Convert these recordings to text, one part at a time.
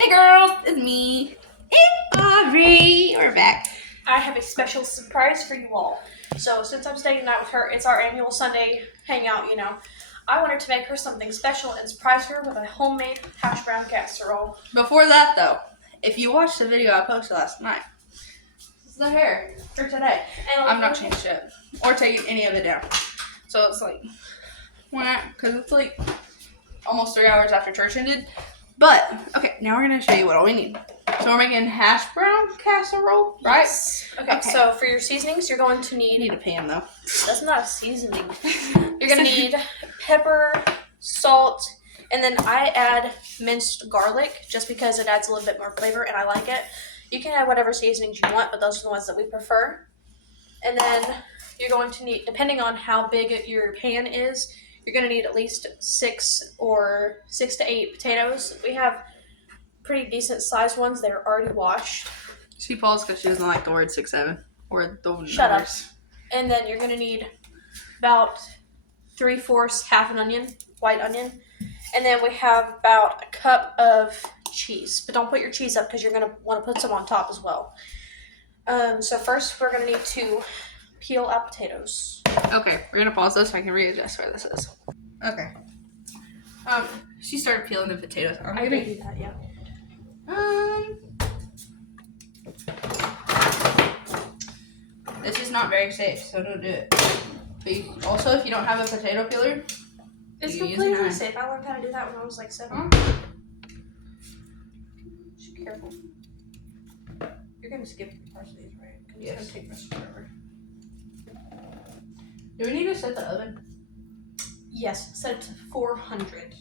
Hey girls, it's me and Aubriii. We're back. I have a special surprise for you all. So since I'm staying the night with her, it's our annual Sunday hangout, I wanted to make her something special and surprise her with a homemade hash brown casserole. Before that though, if you watched the video I posted last night, this is the hair for today. And I'm not changing shit or taking any of it down. So it's like, because it's like almost 3 hours after church ended. But, okay, now we're going to show you what all we need. So we're making hash brown casserole, right? Yes. Okay, so for your seasonings, you're going to You need... need a pan, though. That's not a seasoning. You're going to need pepper, salt, and then I add minced garlic just because it adds a little bit more flavor and I like it. You can add whatever seasonings you want, but those are the ones that we prefer. And then you're going to need, depending on how big your pan is, you're going to need at least 6 to 8 potatoes. We have pretty decent sized ones. They're already washed. She paused because she doesn't like the word 6-7 or the Shut up. numbers. And then you're going to need about 3/4 half an onion, white onion. And then we have about a cup of cheese. But don't put your cheese up because you're going to want to put some on top as well. So first we're going to need to peel out potatoes. Okay, we're gonna pause this so I can readjust where this is. Okay. She started peeling the potatoes. I can do that, yeah. This is not very safe, so don't do it. But also, if you don't have a potato peeler, It's you can use completely mine. safe. I learned how to do that when I was like 7. Just be careful. You're going to skip parts of these, right? Because Yes. it's going to take much forever. Do we need to set the oven? Yes, set it to 400.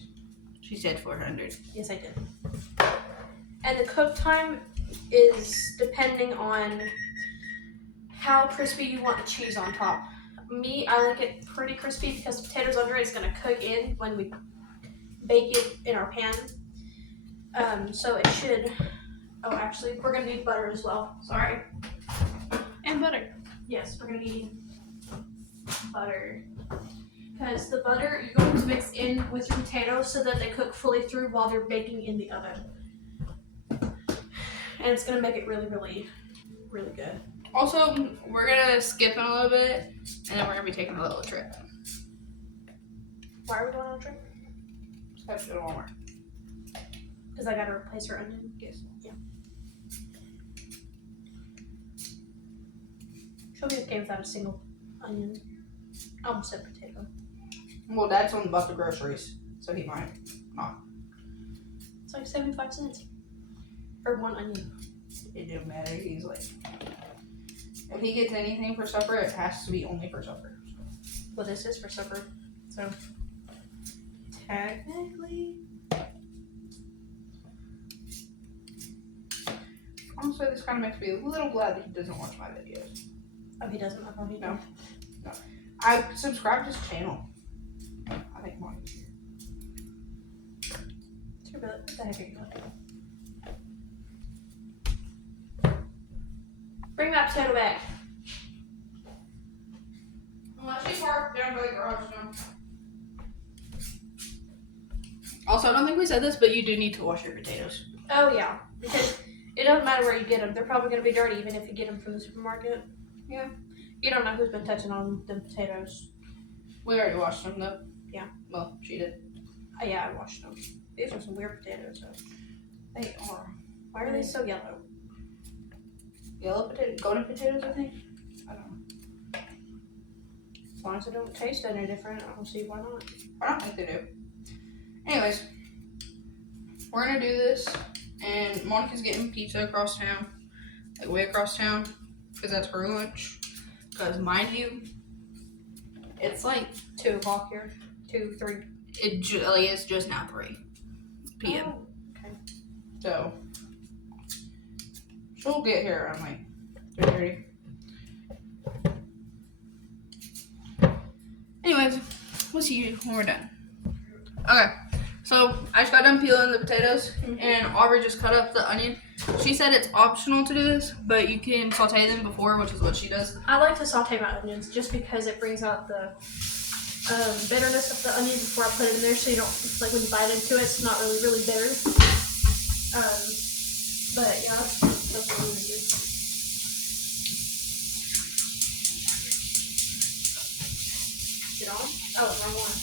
She said 400. Yes, I did. And the cook time is depending on how crispy you want the cheese on top. Me, I like it pretty crispy because the potatoes under it is going to cook in when we bake it in our pan. So it should... Oh, actually, we're going to need butter as well. Sorry. And butter. Yes, we're going to need butter. Because the butter, you're going to mix in with your potatoes so that they cook fully through while they're baking in the oven. And it's going to make it really, really, really good. Also, we're gonna skip in a little bit, and then we're gonna be taking a little trip. Why are we going on a trip? Just have to go to Walmart. Because I got to replace her onion. Yes. Yeah. She'll be okay without a single onion. I almost said potato. Well, Dad's on about the groceries, so he might not. It's like 75 cents for one onion. It didn't matter. He's like, if he gets anything for supper, it has to be only for supper. Well, this is for supper, so technically. Honestly, this kind of makes me a little glad that he doesn't watch my videos. Oh, he doesn't? I thought he did. No. I subscribed to his channel. I think Monica's here. What the heck are you doing? Bring that potato back. Unless she parked down by the garage now. Also, I don't think we said this, but you do need to wash your potatoes. Oh, yeah. Because it doesn't matter where you get them. They're probably going to be dirty even if you get them from the supermarket. Yeah. You don't know who's been touching on them potatoes. We already washed them, though. Yeah. Well, she did. Yeah, I washed them. These are some weird potatoes, though. They are. Why are they so yellow? Yellow potatoes? Golden potatoes, I think? I don't know. As long as they don't taste any different, I don't see why not. I don't think they do. Anyways, we're gonna do this, and Monica's getting pizza across town, like way across town, because that's her lunch. Because mind you, it's like 2 o'clock here. 2, 3. it's just now 3 p.m. Oh, okay. So she'll get here around like 3:30. Anyways, we'll see you when we're done. Okay, so I just got done peeling the potatoes, and Aubriii just cut up the onion. She said it's optional to do this, but you can saute them before, which is what she does. I like to saute my onions just because it brings out the bitterness of the onion before I put it in there, so you don't, like when you bite into it, it's not really bitter. But yeah, that's what I'm gonna do. Get on? Oh, wrong one.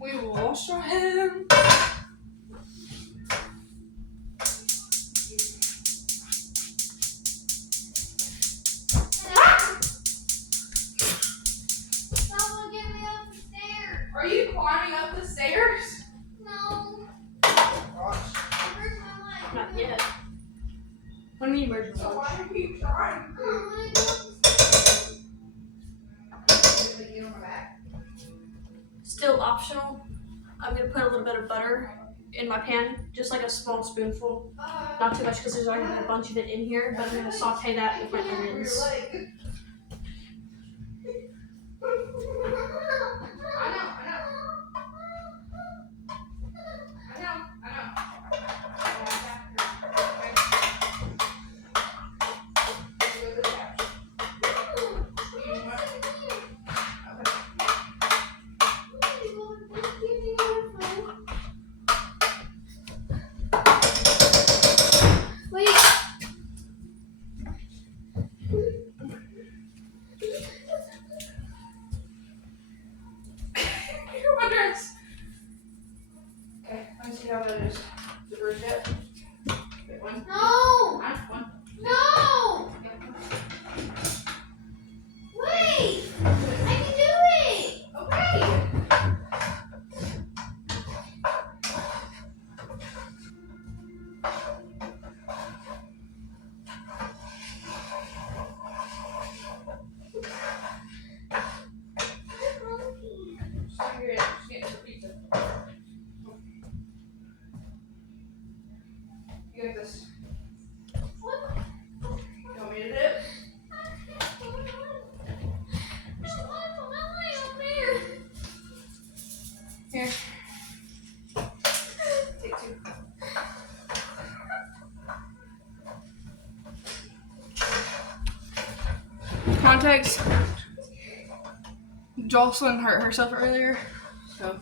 We will wash our hands. Are you climbing up the stairs? No. Gosh. Not yet. What do you mean, where's your So watch? why are you trying to? Get on my back. Still optional. I'm gonna put a little bit of butter in my pan, just like a small spoonful. Not too much because there's already a bunch of it in here, but I'm gonna saute that with my onions. Wait. My dress. Okay, let me see how that is. Is it first yet? Get one. No. One. No. Wait. I can do it. Okay. Just get your pizza. You got this. You want me to do it? Here. Take two. Context. Jocelyn hurt herself earlier, so.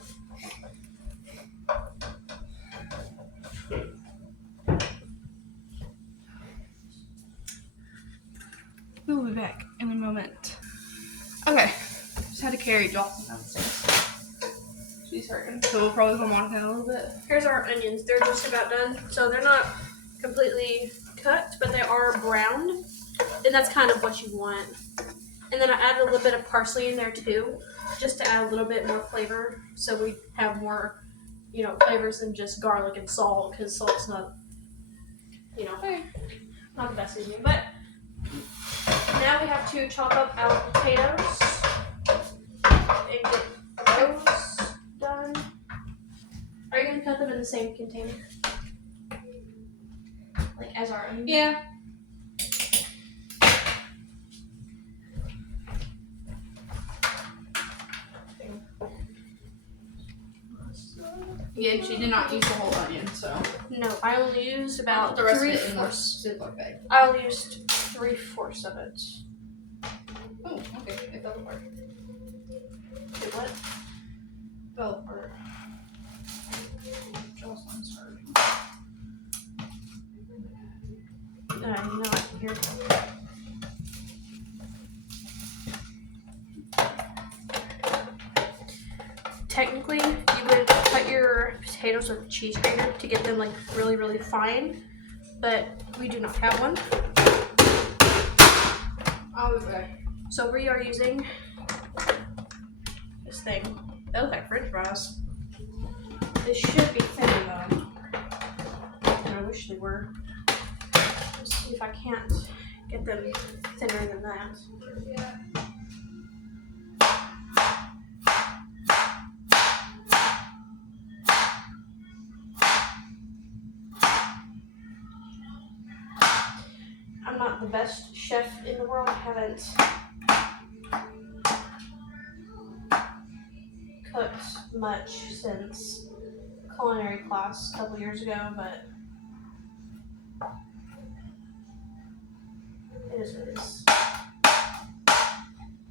We will be back in a moment. Okay, just had to carry Jocelyn downstairs. She's hurting, so we'll probably come on in a little bit. Here's our onions. They're just about done. So they're not completely cooked, but they are browned. And that's kind of what you want. And then I added a little bit of parsley in there too, just to add a little bit more flavor. So we have more, flavors than just garlic and salt, because salt's not, not the best seasoning. But now we have to chop up our potatoes and get those done. Are you gonna cut them in the same container? Like as our onions? Yeah. Yeah, she did not use the whole onion, so. No, I only used about The rest of it in the 3/4. Ziploc bag. I only used 3/4 of it. Oh, okay. It fell apart. Wait, what? Fell apart. Jocelyn's hurt. No, here. Technically, you would cut your potatoes with a cheese grater to get them like really, really fine, but we do not have one. I'll be back. So we are using this thing. They look like French fries. They should be thinner though, and I wish they were. Let's see if I can't get them thinner than that. I'm not the best chef in the world. I haven't cooked much since culinary class a couple years ago, but it is what it is.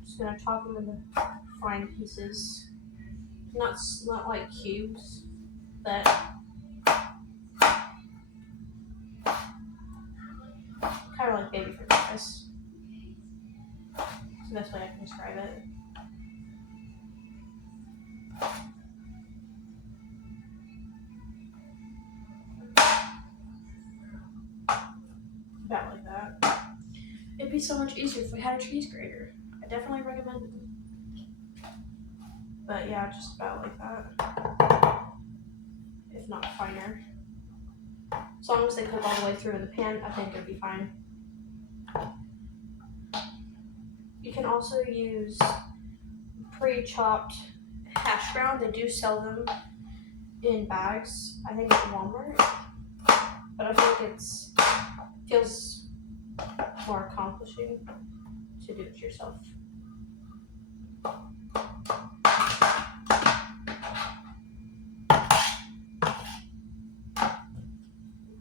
Just gonna chop them into fine pieces. Not like cubes, but nice. It's the best way I can describe it. About like that. It'd be so much easier if we had a cheese grater. I definitely recommend it. But yeah, just about like that. If not finer. As long as they cook all the way through in the pan, I think it'd be fine. You can also use pre-chopped hash brown. They do sell them in bags, I think at Walmart. But I think feels more accomplishing to do it yourself.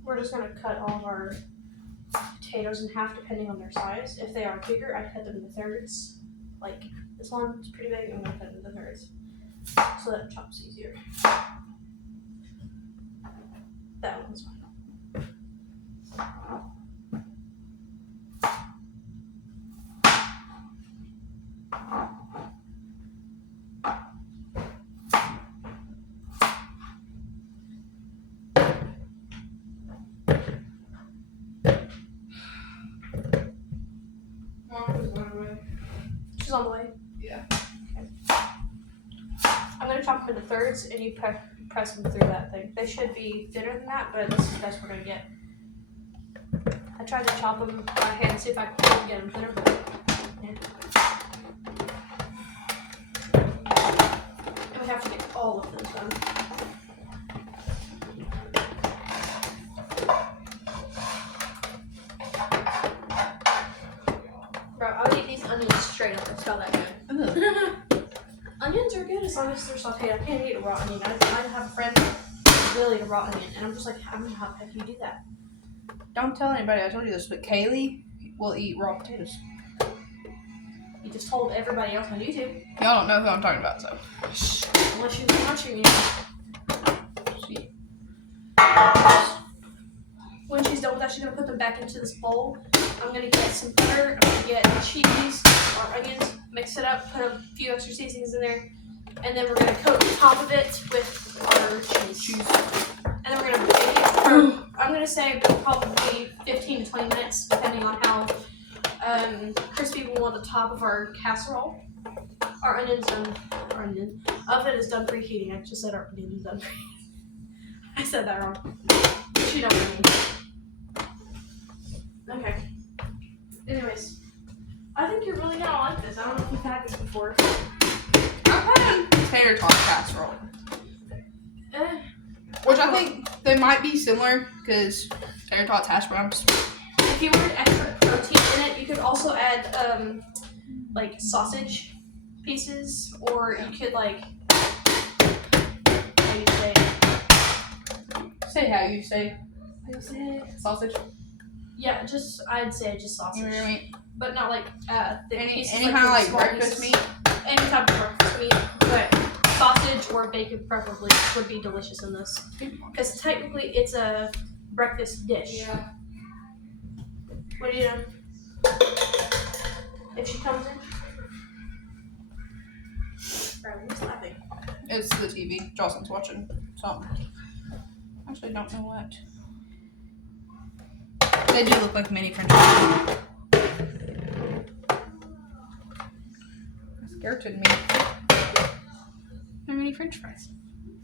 We're just gonna cut all of our potatoes in half depending on their size. If they are bigger, I'd cut them into thirds. Like this one's pretty big, I'm gonna cut it into thirds so that it chops easier. That one's fine. She's on the way. Yeah. Okay. I'm gonna chop them into thirds, and you press them through that thing. They should be thinner than that, but this is the best we're gonna get. I tried to chop them by hand, see if I could get them thinner, but yeah. And we have to get all of those done. Bro, I would eat these onions straight up. They smell that good. Onions are good as long as they're sauteed. I can't eat a raw onion. I have a friend who's really eat a raw onion, and I'm just like, I don't know how the heck you do that. Don't tell anybody I told you this, but Kaylee will eat raw potatoes. You just told everybody else on YouTube. Y'all don't know who I'm talking about, so. Unless you've been watching me. See. When she's done with that, she's going to put them back into this bowl. I'm going to get some butter, I'm going to get cheese or onions, mix it up, put a few extra seasonings in there, and then we're going to coat the top of it with our cheese. And then we're going to bake it for, I'm going to say probably 15 to 20 minutes, depending on how crispy we want the top of our casserole. Our oven is done preheating. I just said our onion is done preheating. I said that wrong. You know what I mean. Okay. Anyways, I think you're really gonna like this. I don't know if you've had this before. I've had tater tot casserole, which I think they might be similar because tater tots hash browns. If you wanted extra protein in it, you could also add like sausage pieces, or you could like how you say Say how you say sausage. Yeah, I'd say just sausage. You know what I mean? But not like thick pieces. Any kind of like small breakfast pieces. meat. Any type of breakfast meat, but sausage or bacon preferably would be delicious in this. Because technically it's a breakfast dish. Yeah. What are you doing? If she comes in? Bro, who's laughing? It's the TV. Jocelyn's watching something. Actually, don't know what. They do look like mini french fries. Scared to me. They're mini french fries.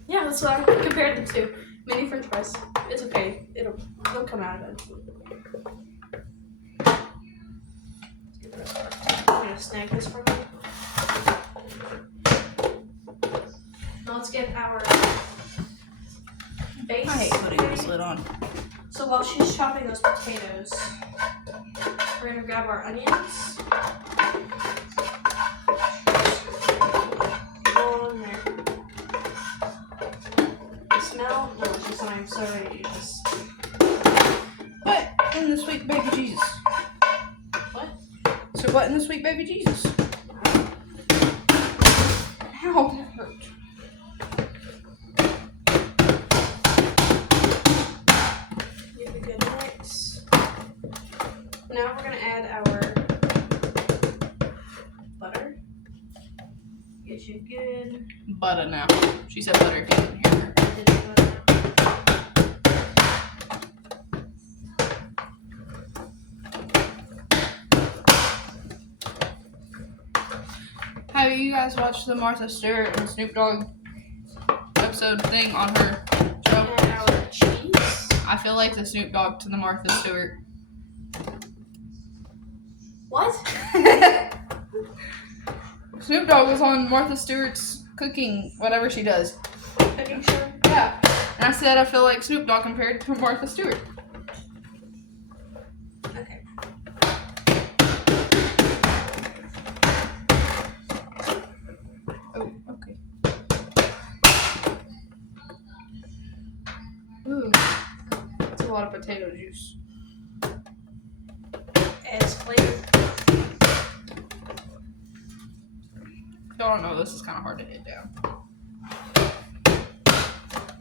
Yeah, that's what I compared them to. Mini french fries. It's okay. They'll come out of it. I'm gonna snag this from you. Now let's get our base. I hate putting this lid on. So while she's chopping those potatoes, we're gonna grab our onions. Roll in there. The smell, delicious, and I'm so ready to eat this. What in the sweet baby Jesus? What? So what in the sweet baby Jesus? Ow, that hurt. Give it a good mix. Now we're gonna add our too good. Butter now. She said butter again here. Have you guys watched the Martha Stewart and Snoop Dogg episode thing on her show? And our cheese. I feel like the Snoop Dogg to the Martha Stewart. What? Snoop Dogg was on Martha Stewart's cooking, whatever she does. Cooking show? Yeah. And I said I feel like Snoop Dogg compared to Martha Stewart. Okay. Oh, okay. Ooh. That's a lot of potato juice. Adds flavor. Y'all don't know this is kind of hard to hit down.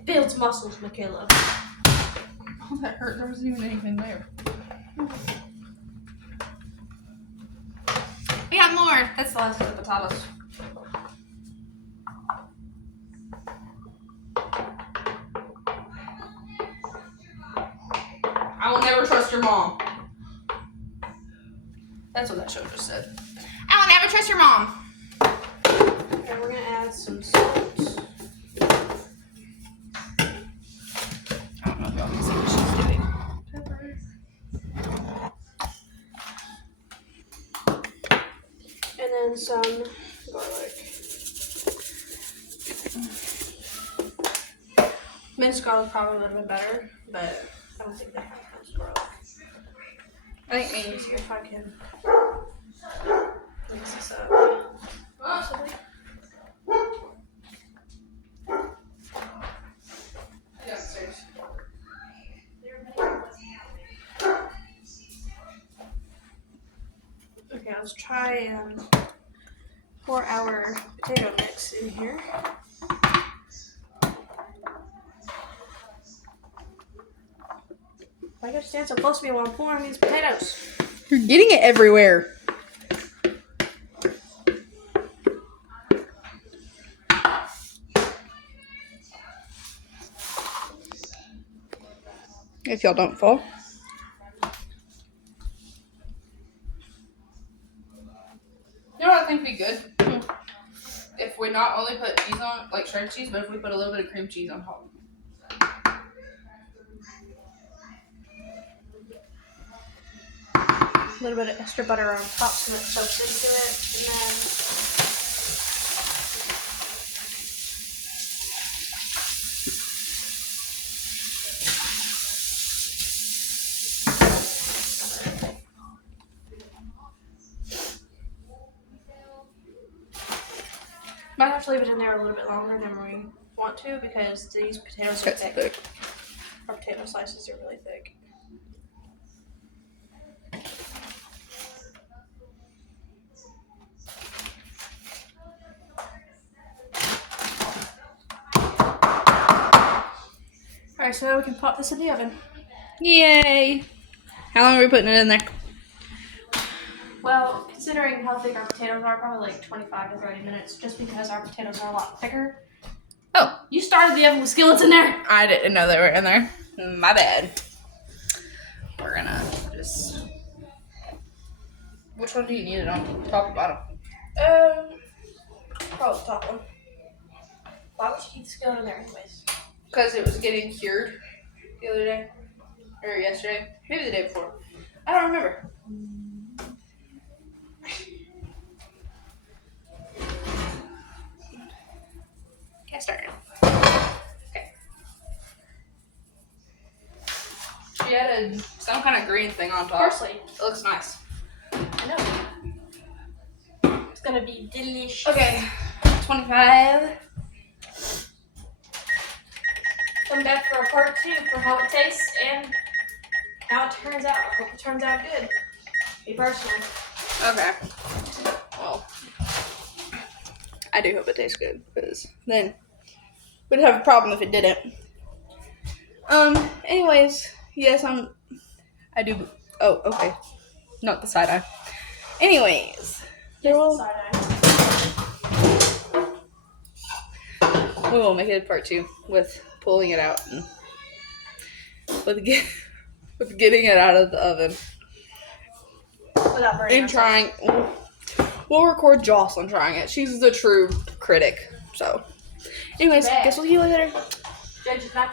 Builds muscles, Michaela. Oh, that hurt. There wasn't even anything there. We got more. That's the last of the potatoes. I will never trust your mom. That's what that show just said. I will never trust your mom. Okay, we're gonna add some salt. I don't know if y'all can see what she's doing. Pepper. And then some garlic. Minced garlic probably would have been better, but I don't think they have minced garlic. I think Let me see if I can mix this up. Possibly. Okay, let's try and pour our potato mix in here. I gotta stand so close to me while I'm pouring these potatoes. You're getting it everywhere. If y'all don't fall. You know what I think would be good? If we not only put cheese on, like shredded cheese, but if we put a little bit of cream cheese on top. A little bit of extra butter on top so it soaks into it, and then might have to leave it in there a little bit longer than we want to because these potatoes are thick. Our potato slices are really thick. Alright, so now we can pop this in the oven. Yay! How long are we putting it in there? Well, considering how thick our potatoes are, probably like 25 to 30 minutes, just because our potatoes are a lot thicker. Oh, You started the oven with skillets in there? I didn't know they were in there. My bad. We're gonna just... Which one do you need it on? Top or bottom? Probably the top one. Why would you keep the skillet in there anyways? Because it was getting cured the other day. Or yesterday. Maybe the day before. I don't remember. Okay, start now. Okay. She added some kind of green thing on top. Parsley. It looks nice. I know. It's gonna be delicious. Okay. 25. Come back for a part 2 for how it tastes and how it turns out. I hope it turns out good. Me personally. Okay. Well, I do hope it tastes good, because then we'd have a problem if it didn't. Anyways, yes, I do. Oh, okay. Not the side eye. Anyways, there will. Side eye. We will make it part 2 with pulling it out and with getting it out of the oven Without burning and ourselves. trying. We'll record Jocelyn trying it. She's the true critic. So, anyways, Bad. guess we'll see you later. Judge is not